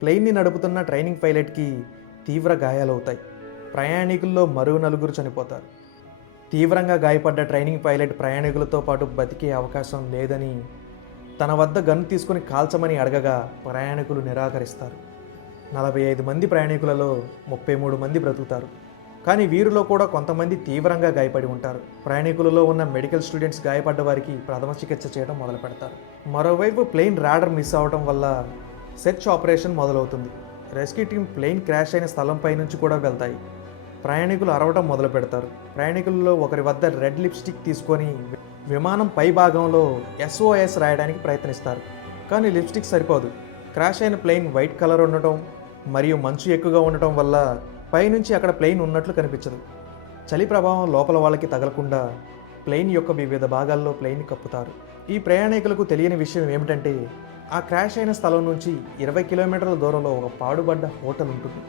ప్లేన్ని నడుపుతున్న ట్రైనింగ్ పైలట్కి తీవ్ర గాయాలవుతాయి. ప్రయాణికుల్లో మరో నలుగురు చనిపోతారు. తీవ్రంగా గాయపడ్డ ట్రైనింగ్ పైలట్ ప్రయాణికులతో పాటు బతికే అవకాశం లేదని తన వద్ద గన్ తీసుకుని కాల్చమని అడగగా ప్రయాణికులు నిరాకరిస్తారు. 45 మంది ప్రయాణికులలో 33 మంది బ్రతుకుతారు. కానీ వీరిలో కూడా కొంతమంది తీవ్రంగా గాయపడి ఉంటారు. ప్రయాణికులలో ఉన్న మెడికల్ స్టూడెంట్స్ గాయపడ్డ వారికి ప్రథమ చికిత్స చేయడం మొదలు పెడతారు. మరోవైపు ప్లేన్ రాడర్ మిస్ అవడం వల్ల సెర్చ్ ఆపరేషన్ మొదలవుతుంది. రెస్క్యూ టీం ప్లేన్ క్రాష్ అయిన స్థలంపై నుంచి కూడా వెళ్తాయి. ప్రయాణికులు అరవడం మొదలు పెడతారు. ప్రయాణికులలో ఒకరి వద్ద రెడ్ లిప్స్టిక్ తీసుకొని విమానం పై భాగంలో SOS రాయడానికి ప్రయత్నిస్తారు. కానీ లిప్స్టిక్ సరిపోదు. క్రాష్ అయిన ప్లేన్ వైట్ కలర్ ఉండటం మరియు మంచు ఎక్కువగా ఉండటం వల్ల పైనుంచి అక్కడ ప్లేన్ ఉన్నట్లు కనిపించదు. చలి ప్రభావం లోపల వాళ్ళకి తగలకుండా ప్లేన్ యొక్క వివిధ భాగాల్లో ప్లేన్ కప్పుతారు. ఈ ప్రయాణికులకు తెలియని విషయం ఏమిటంటే ఆ క్రాష్ అయిన స్థలం నుంచి 20 కిలోమీటర్ల దూరంలో ఒక పాడుబడ్డ హోటల్ ఉంటుంది.